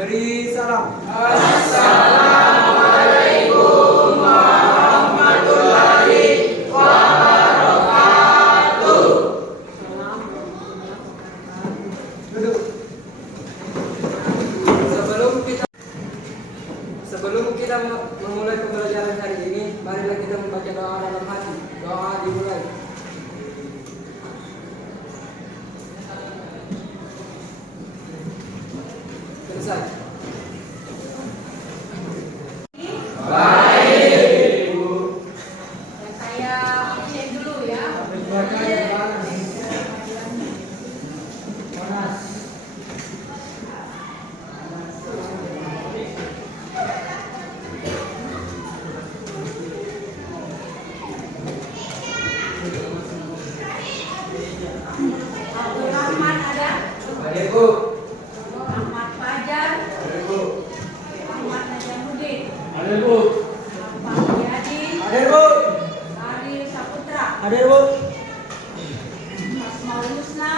Beri salam. Assalamualaikum warahmatullahi wabarakatuh. Duduk. Sebelum kita memulai pembelajaran hari ini, marilah kita membaca doa dalam hati. Doa dimulai. Selesai. Baik, Bu. Saya absen dulu ya. Abdul Rahman ada? Hadir, Bu. Ahmad Fajar, Hadir, Bu. Ahmad Najamuddin, Hadir, Bu. Pak Yadi, Hadir, Bu. Ariel Saputra, Hadir, Bu. Asmaul Husna,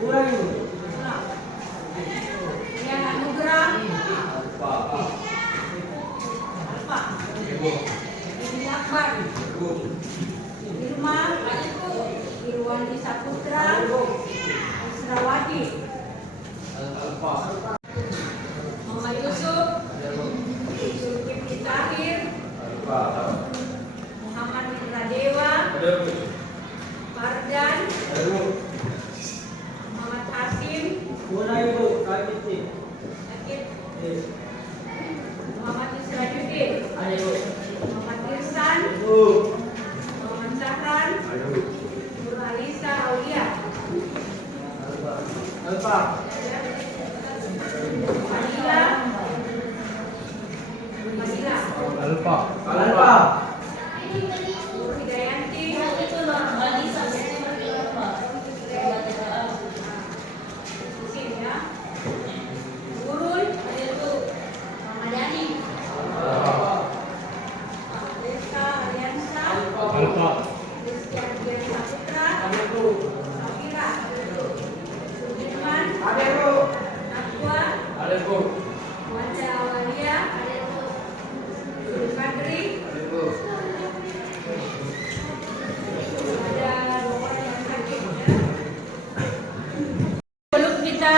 Ulangi, Bu. Rian Anugrah, Alfa, Ibni Akbar, Irma, Irwandi Saputra, Israwati, Muhammad Yusuf, Zulkifli Tahir, Muhammad Radewa, Fardan, Muhammad Hasim, Ulangi, Bu. Kaki. Akid, Muhammad Israjuddin, Hadir, Bu. Muhammad Irsan, Bu. Muhammad Sahran, Nur Alisa Aulia, Alfa. Fadila, Alfa. Alfa. Nur Hidayanti, Husin ya, Nurul, Ramadhani, Desa Aliansa, Alfa. Rizky Ardian Saputra, Hadir, Bu. Safira, Sudirman, Hadir, Bu. Nakwa, Hadir, Bu. Wanda Awalia, Zulfadri, Hadir, Bu. ada dua orang yang sakit ya. Sebelum kita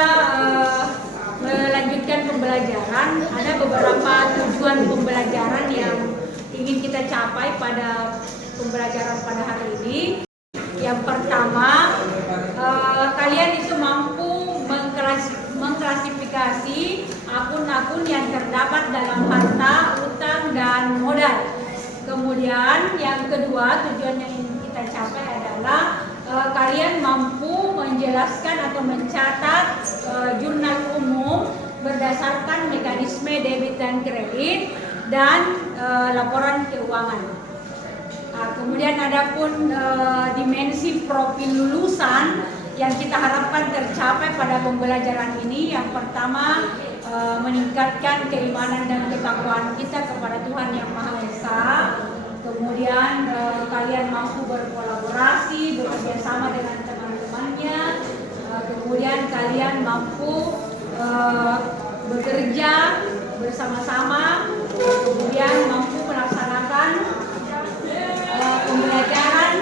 melanjutkan pembelajaran, ada beberapa tujuan pembelajaran yang ingin kita capai pada pembelajaran pada hari ini. Yang pertama, kalian itu mampu mengklasifikasi akun-akun yang terdapat dalam harta, utang, dan modal. Kemudian yang kedua, tujuan yang ingin kita capai adalah kalian mampu menjelaskan atau mencatat jurnal umum berdasarkan mekanisme debit dan kredit dan laporan keuangan. Kemudian ada pun dimensi profil lulusan yang kita harapkan tercapai pada pembelajaran ini. Yang pertama, meningkatkan keimanan dan ketakwaan kita kepada Tuhan Yang Maha Esa. Kemudian kalian mampu berkolaborasi, bekerja sama dengan teman-temannya. Kemudian kalian mampu bekerja bersama-sama. Kemudian mampu melaksanakan pembelajaran.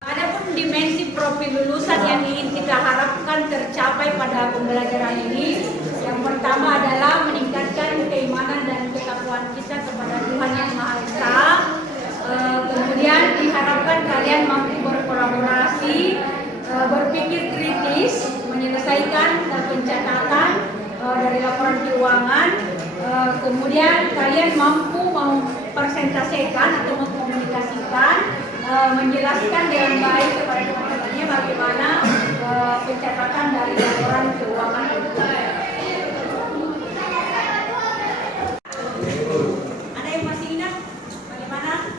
Adapun dimensi profil lulusan yang ingin kita harapkan tercapai pada pembelajaran ini, yang pertama adalah meningkatkan keimanan dan ketakwaan kita kepada Tuhan Yang Maha Esa. Kemudian diharapkan kalian mampu berkolaborasi, berpikir kritis, menyelesaikan pencatatan dari laporan keuangan. Kemudian kalian mampu mempresentasikan atau mengkomunikasikan, menjelaskan dengan baik kepada teman-temannya bagaimana pencatatan dari laporan keuangan itu. Ada yang masih ingat bagaimana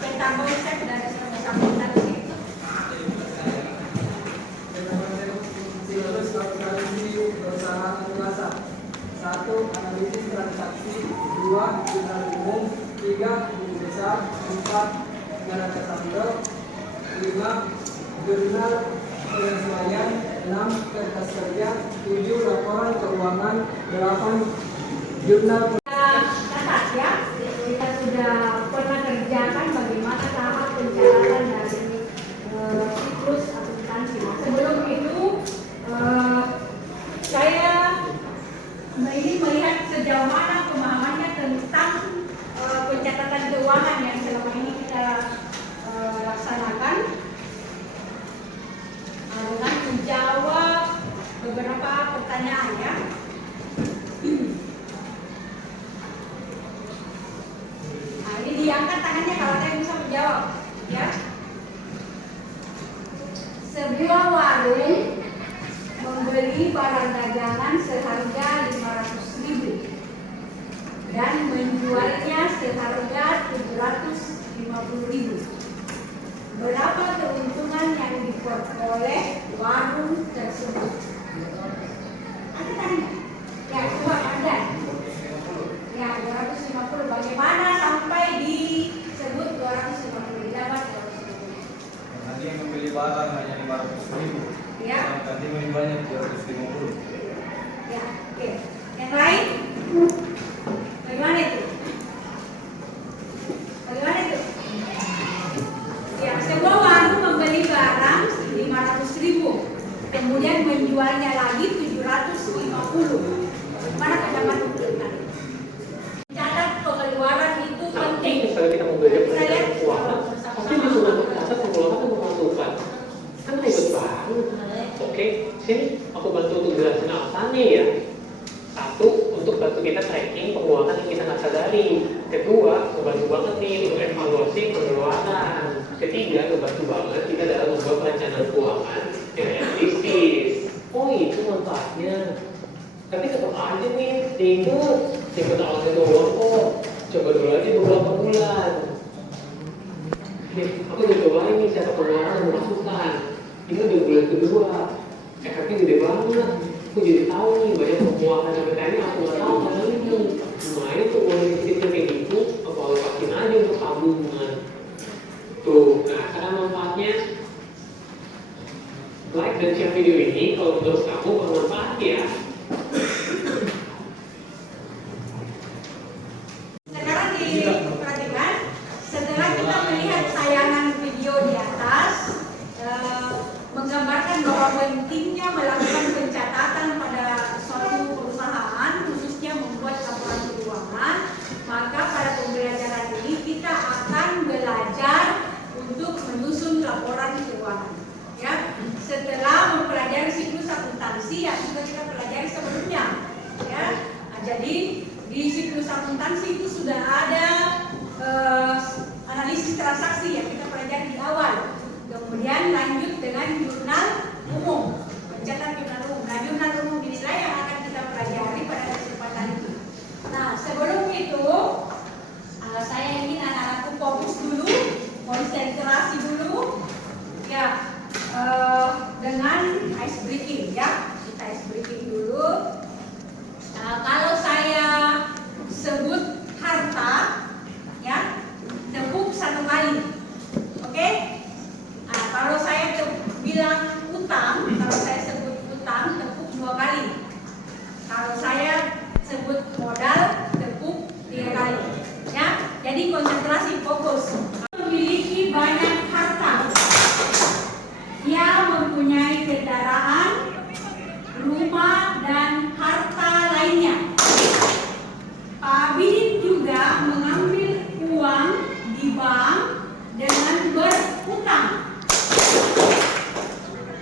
peta konsep dari sambutan ini? Satu, analisis transaksi. Dua, jurnal umum. Tiga, buku besar. Empat, Neraca saldo, 5 jurnal penyesuaian, 6 kertas kerja, 7 laporan keuangan, 8 jurnal catat ya, kita sudah pernah kerjakan bagaimana tahap pencatatan dari siklus akuntansi. Nah, sebelum itu saya ini melihat sejauh mana pemahamannya tentang pencatatan keuangan yang selama ini kita laksanakan, dengan menjawab beberapa pertanyaan ya. Nah, ini diangkat tangannya kalau saya bisa menjawab ya. Sebuah warung membeli barang dagangan seharga 500.000 dan menjualnya seharga 750.000. Berapa keuntungan yang diperoleh warung tersebut? Ada tanya? Ya, coba ada. Ya, 250. Bagaimana sampai disebut 250? Dapat 250. Nanti yang membeli barang hanya 500.000. Ya. Nanti menjualnya 750. Ya, oke. Yang lain? Bagaimana itu? Bagaimana itu? Ya, sebuah warung membeli barang 500.000, kemudian menjualnya lagi 750. Mana pendapat kita? Catat pengeluaran itu penting. Misalnya kita mau belajar perencanaan keuangan, pasti disuruh catat pengeluaran atau pemasukan. Kan ribet banget. Oke, sini aku bantu untuk jelasin alasannya ya. Satu, untuk bantu kita tracking pengeluaran yang kita nggak sadari. Kedua, membantu banget nih untuk evaluasi pengeluaran. Ketiga, membantu banget kita dalam membuat perencanaan keuangan yang realistis. Oh, itu manfaatnya. Tapi tetap aja nih, ingat awalnya doang kok. Coba dulu aja beberapa bulan. Nih, aku udah cobain nih cara pengeluaran dan pemasukan. Ini udah bulan kedua. Efeknya gede banget. Aku jadi tahu nih banyak pengeluaran yang kayaknya aku nggak tahu karena ini. Lumayan tuh uang yang kecil kayak gitu, aku alokasin aja untuk tabungan. Tuh, nah cara manfaatnya, like dan share video ini kalau menurut kamu bermanfaat ya. Sekarang diperhatikan, setelah kita melihat tayangan video di atas, menggambarkan bahwa pentingnya melakukan pencatatan pada suatu perusahaan, khususnya membuat laporan keuangan, maka pada pembelajaran ini kita akan belajar untuk menyusun laporan keuangan. Ya, setelah mempelajari siklus akuntansi yang sudah kita pelajari sebelumnya. Ya, nah, jadi di siklus akuntansi itu sudah ada analisis transaksi yang kita pelajari di awal. Kemudian lanjut dengan jurnal umum, pencatatan jurnal umum. Nah, jurnal umum inilah yang akan kita pelajari pada kesempatan ini. Nah, sebelum itu saya ingin anak-anakku fokus dulu, konsentrasi dulu, ya, dengan ice breaking ya. Kita ice breaking dulu. Kalau saya sebut harta, ya, tepuk 1 kali, oke? Nah, kalau saya bilang utang, kalau saya sebut utang, tepuk 2 kali. Kalau saya sebut modal, tepuk 3 kali. Ya, jadi konsentrasi, fokus. Memiliki banyak harta. Dia mempunyai kendaraan, rumah, dan harta lainnya. Pak Bidin juga mengambil uang di bank dengan berutang.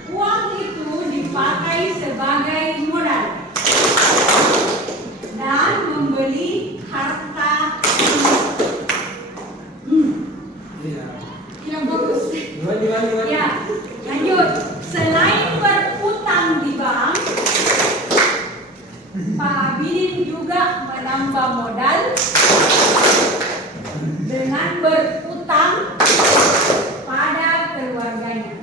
Uang itu dipakai sebagai modal dan membeli harta. Yang bagus. Ya, lanjut. Selain berutang di bank, Pak Bidin juga menambah modal dengan berutang pada keluarganya.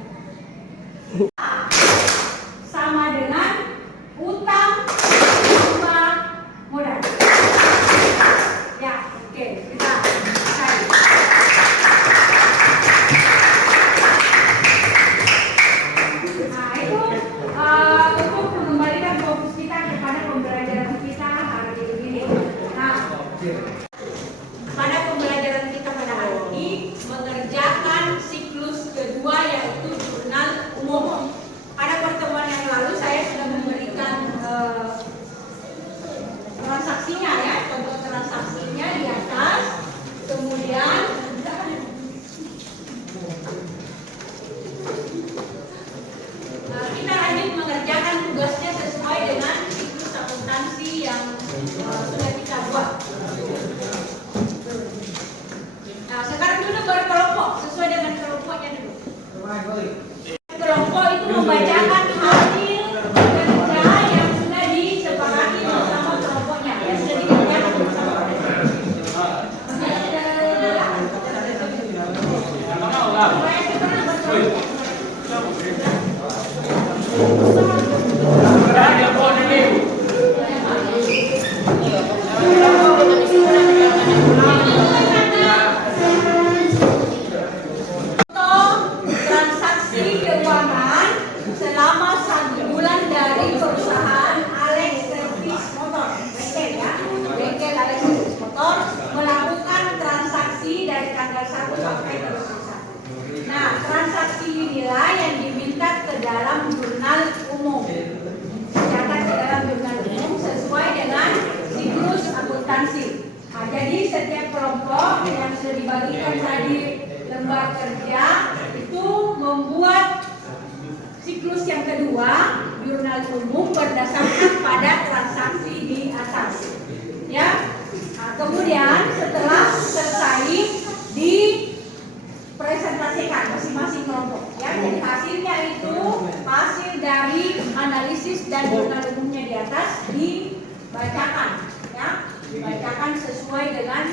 Sama dengan utang tambah modal. Ya, oke, kita cari. Transaksi keuangan selama 1 bulan dari perusahaan Alex Service Motor, bengkel ya, bengkel Alex Service Motor melakukan transaksi dari tanggal 1 sampai 31. Nah, transaksi inilah yang diminta ke dalam jurnal umum. Catat ke dalam jurnal umum sesuai dengan siklus akuntansi. Nah, jadi setiap kelompok yang sudah dibagikan tadi lembar kerja itu membuat siklus yang kedua jurnal umum berdasarkan pada transaksi di atas. Ya. Nah, kemudian setelah selesai dipresentasikan masing-masing kelompok. Ya, jadi hasilnya itu hasil dari analisis dan jurnal umumnya di atas dibacakan. Ya, dibacakan sesuai dengan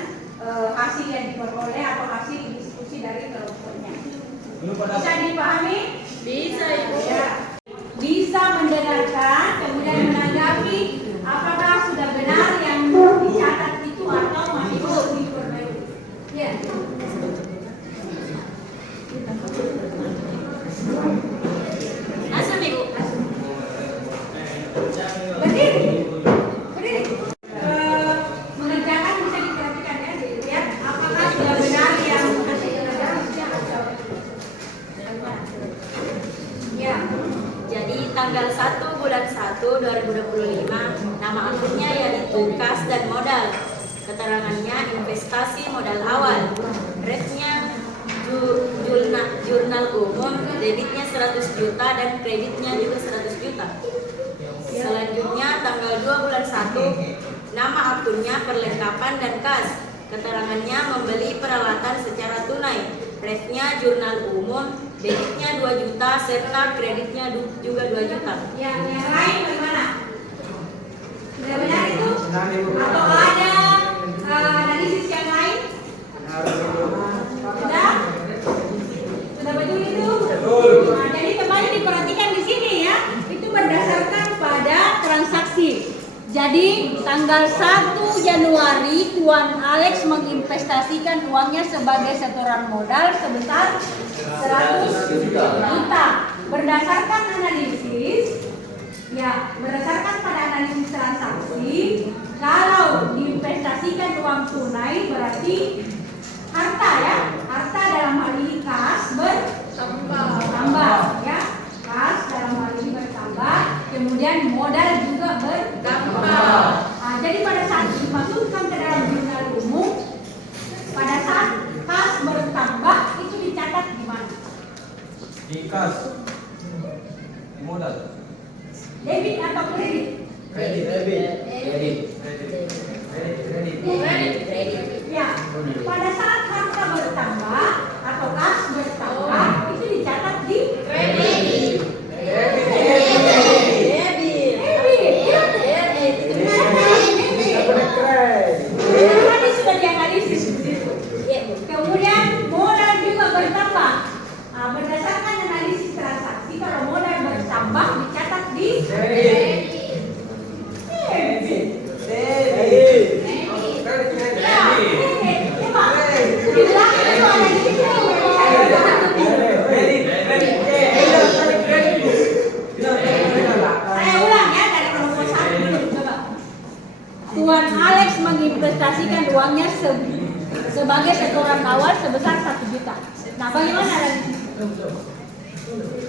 hasil yang diperoleh atau hasil diskusi dari kelompoknya. Bisa dipahami? Bisa, Ibu. Ya. Bisa mendengarkan, kemudian menanggapi apakah sudah benar yang dicatat itu atau masih perlu diperbaiki. Ya. Asal, Ibu. Berdiri. Mengerjakan bisa diperhatikan ya, dilihat apakah sudah benar yang hasil kerja atau ya. Jadi tanggal 1 bulan 1 2025 nama akunnya yaitu kas dan modal. Keterangannya investasi modal awal. Rate-nya jurnal umum, debitnya 100 juta dan kreditnya juga 100 juta. Selanjutnya tanggal 2 bulan 1 nama akunnya perlengkapan dan kas. Keterangannya membeli peralatan secara tunai. Rate-nya jurnal umum, debitnya 2 juta serta kreditnya juga 2 juta. Yang lain bagaimana? Sudah benar itu? Atau ada analisis yang lain? Sudah? Sudah betul itu? Nah, jadi kembali diperhatikan di sini ya. Itu berdasarkan pada transaksi. Jadi tanggal 1 Januari Tuan Alex menginvestasikan uangnya sebagai setoran modal sebesar 100 juta. Berdasarkan analisis, ya berdasarkan pada analisis transaksi, kalau diinvestasikan uang tunai berarti harta ya, harta dalam hal ini kas bertambah ya, kas dalam hal ini bertambah, kemudian modal juga bertambah. Nah, jadi pada saat dimasukkan ke dalam jurnal umum, pada saat kas bertambah itu dicatat di mana? Di kas. Di modal. Debit atau kredit? Kredit. Ya, pada saat harta bertambah atau kas bertambah itu dicatat di kredit. Tadi sudah dianalisis begitu. Kemudian modal juga bertambah. Nah, berdasarkan analisis transaksi, kalau modal bertambah dicatat di kredit. Tuan Alex menginvestasikan uangnya sebagai setoran awal sebesar 1 juta. Nah, bagaimana analisis?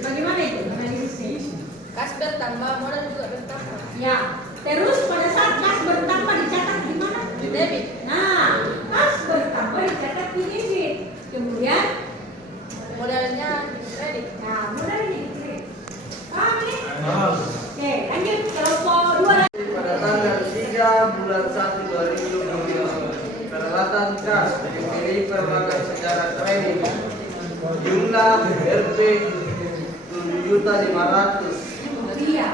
Bagaimana itu analisisnya? Kas bertambah, modal juga bertambah. Ya, terus pada saat kas bertambah dicatat di mana? Di debit. Nah, kas bertambah dicatat di debit. Kemudian Modalnya kredit. nah, modalnya di kredit. Paham ini? Paham. Oke, lanjut kelompok 2 lagi. Pada tanggal 3 bulan 1 2025, peralatan kas dibeli perbankan secara kredit jumlah Rp 7.500.000 Iya.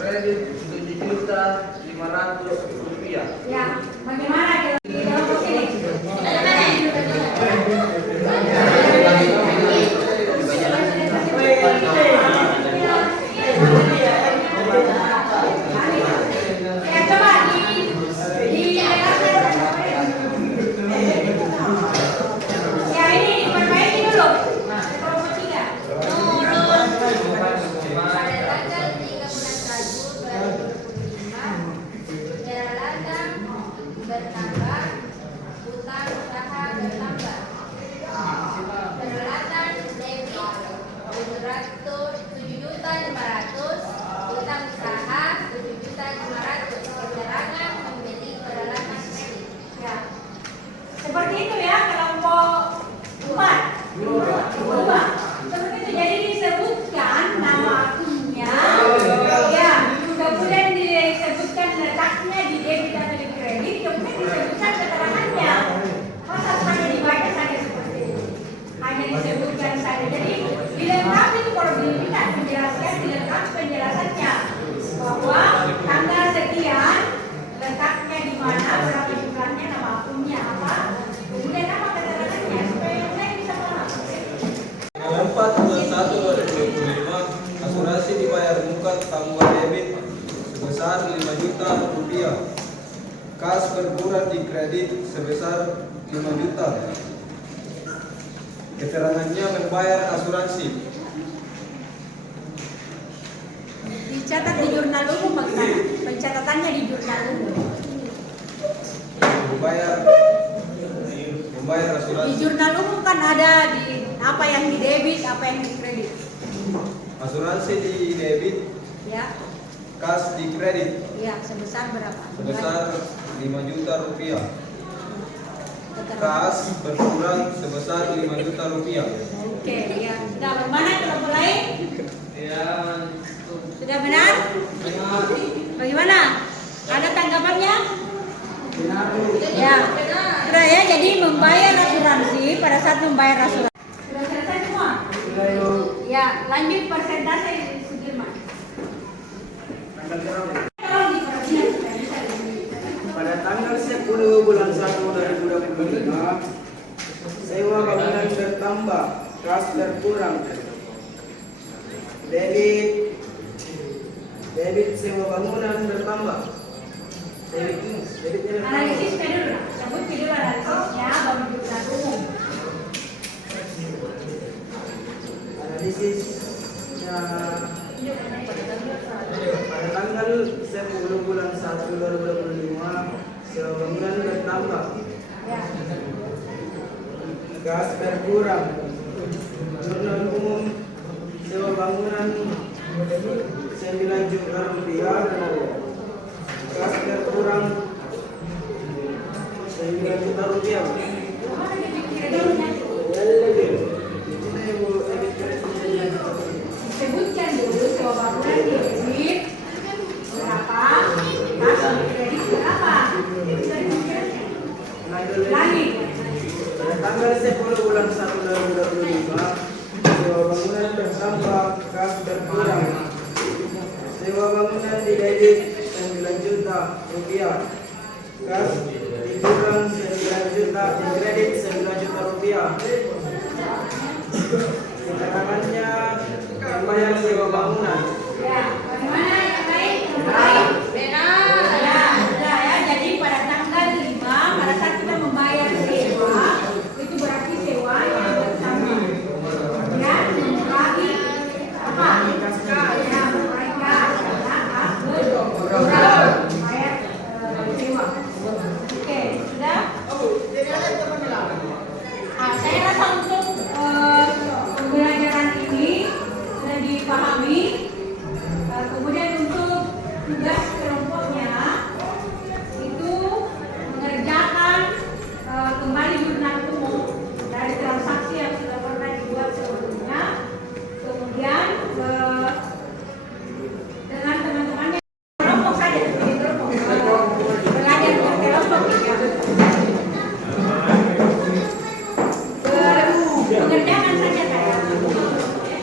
kredit Rp7.500.000. Ya, bagaimana di kelompok ini? sebesar 5 juta rupiah. Kas berkurang di kredit sebesar 5 juta. Keterangannya membayar asuransi. Dicatat di jurnal umum bagaimana? Pencatatannya di jurnal umum. Membayar Di asuransi. jurnal umum kan ada di apa yang di debit, apa yang di kredit. Asuransi di debit, Ya, kas di kredit ya sebesar berapa? sebesar 5 juta rupiah. Keterangan. Kas berkurang sebesar 5 juta rupiah. Oke, ya. Sudah bagaimana kelompok lain? Ya, Sudah benar? Bagaimana? Ada tanggapannya? Ya, sudah ya. Jadi membayar asuransi pada saat membayar asuransi. Sudah selesai semua? Ya, lanjut persentase Sudirman. pada tanggal 10 bulan 1 2025, sewa bangunan bertambah, kas berkurang. Debit sewa bangunan bertambah. Debitnya bertambah. Analisisnya dulu. Sebut dulu analisisnya, baru jurnal umum. Analisisnya pada tanggal 10 bulan 1 2025, sewa bangunan bertambah, Ya. gas berkurang. Jurnal umum sewa bangunan 9 juta rupiah, gas berkurang 9 juta rupiah. Sebutkan dulu sewa bangunan di debit berapa, kas di kredit berapa. Lagi. Pada tanggal 10 bulan 1 2025, sewa bangunan bertambah, kas berkurang. Sewa bangunan di debit 9 juta rupiah, kas dikurang 9 juta, di kredit 9 juta rupiah. Keterangannya membayar sewa bangunan. Ya, bagaimana yang lain? Benar. Ya, sudah ya. Jadi pada tanggal 5 pada saat kita membayar sewa, itu berarti sewa yang bersama. Ya, mengurangi apa? Ya, mengurangi kas. Berkurang. Bayar sewa. Oke, sudah? Saya rasa untuk pembelajaran ini sudah dipahami. Kemudian untuk tugas kelompoknya itu mengerjakan kembali jurnal umum dari transaksi yang sudah pernah dibuat sebelumnya. Kemudian dengan teman-temannya kelompok saja, jadi kelompok belajar berkelompok ya. Mengerjakan saja saya.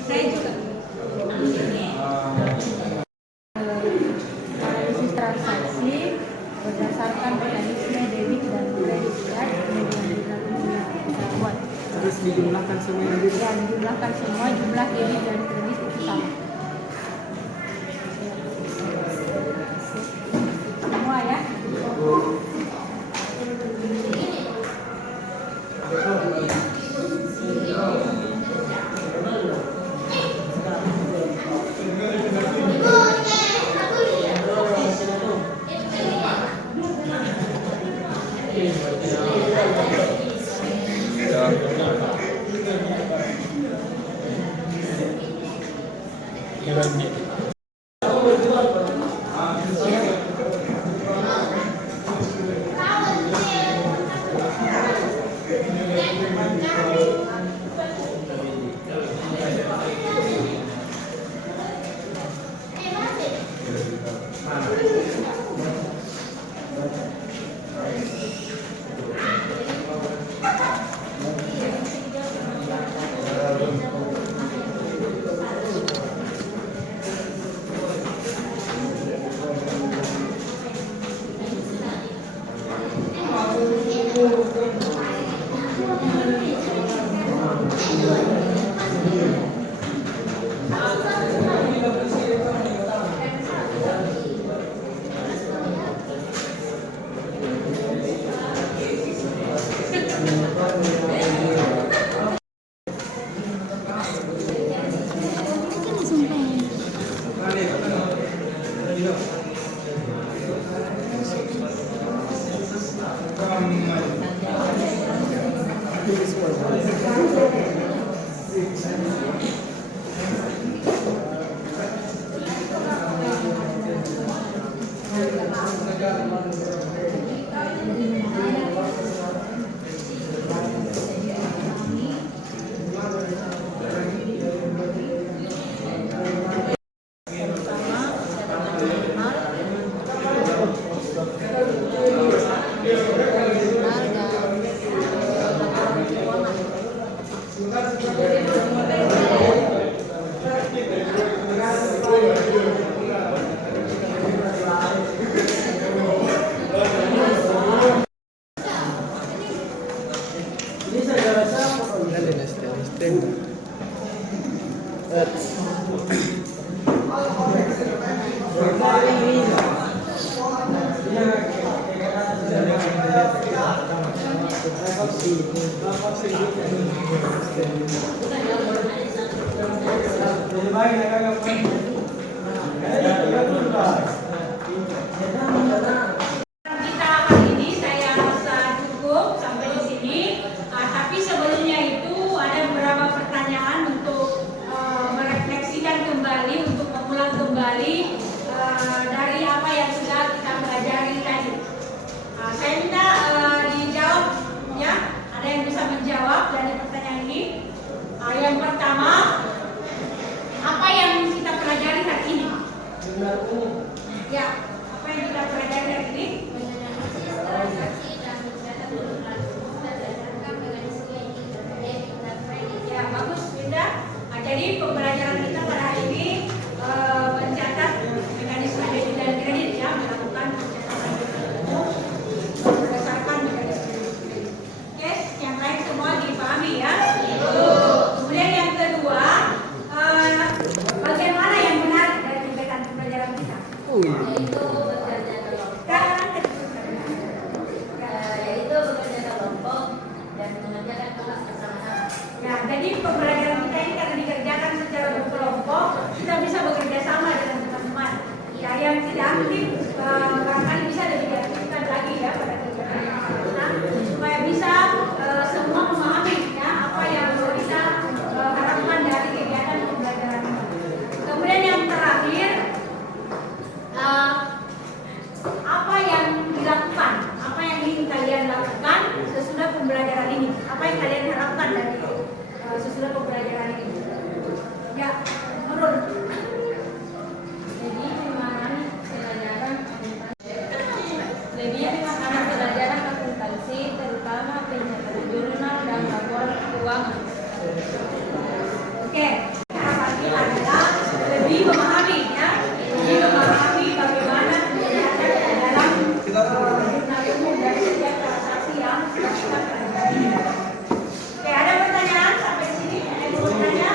Saya juga. Analisis transaksi berdasarkan mekanisme debit dan kredit ya, kemudian dilakukan. Terus dijumlahkan semuanya gitu. Ya, dijumlahkan semua jumlah debit dan kredit itu sama. Semua ya. Kita hari ini saya rasa cukup sampai di sini. Tapi sebelumnya itu ada beberapa pertanyaan untuk merefleksikan kembali, untuk mengulang kembali dari apa yang sudah kita pelajari tadi. Saya minta dijawab ya. Ada yang bisa menjawab dari pertanyaan ini? Yang pertama, apa yang kita pelajari hari ini? Ya, apa yang kita pelajari hari ini? Ya, bagus, Linda. Jadi pembelajaran kita pada hari ini mencatat mekanisme debit dan kredit ya, melakukan pencatatan berdasarkan mekanisme debit kredit. Oke, yang lain semua dipahami ya. Kemudian yang kedua, bagian mana yang benar dari kegiatan pembelajaran kita? Yaitu bekerja kelompok dan mengerjakan tugas bersama-sama. Ya, jadi pembelajaran kita ini karena dikerjakan secara berkelompok, kita bisa bekerja sama dengan teman-teman. Ya, yang tidak aktif barangkali bisa lebih diaktifkan lagi ya pada kegiatan kita, supaya bisa semua memahami ya apa yang kita harapkan dari kegiatan pembelajaran ini. Kemudian yang terakhir, apa yang dilakukan, apa yang ingin kalian lakukan sesudah pembelajaran ini, apa yang kalian harapkan dari sesudah pembelajaran ini. Ya, menurut. Jadi banget. Oke, harapannya adalah lebih memahami ya, lebih memahami bagaimana kegiatan dalam jurnal umum dari setiap transaksi yang kita pelajari. Oke, ada pertanyaan sampai sini? Ada yang mau bertanya?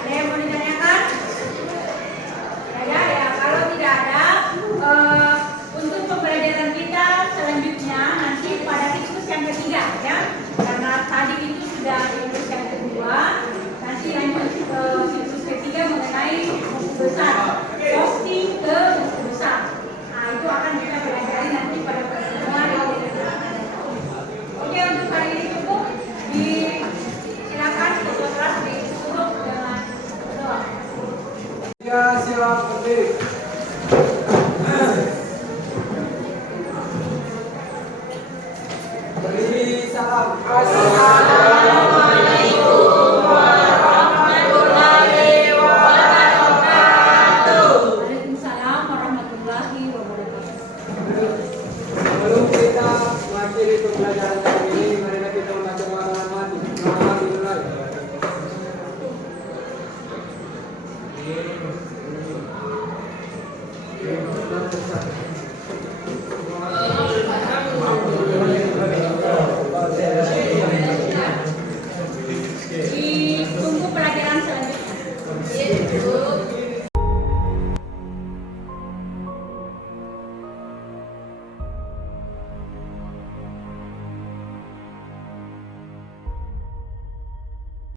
Ada yang mau ditanyakan? Ya, kalau tidak ada, untuk pembelajaran kita selanjutnya nanti pada siklus yang ketiga ya, karena tadi itu sudah siklus yang kedua, nanti lanjut ke siklus ketiga mengenai buku besar, posting ke buku besar. Nah itu akan kita pelajari nanti pada pertemuan yang akan datang. Oke, untuk hari ini cukup. Silakan ketua kelas ditutup dengan doa. Ya, siap berdiri. Berdiri, salam. Waalaikumsalam warahmatullahi wabarakatuh. Sebelum kita mengakhiri pembelajaran kali ini, marilah kita membaca doa mati. Doa dimulai. Terima kasih.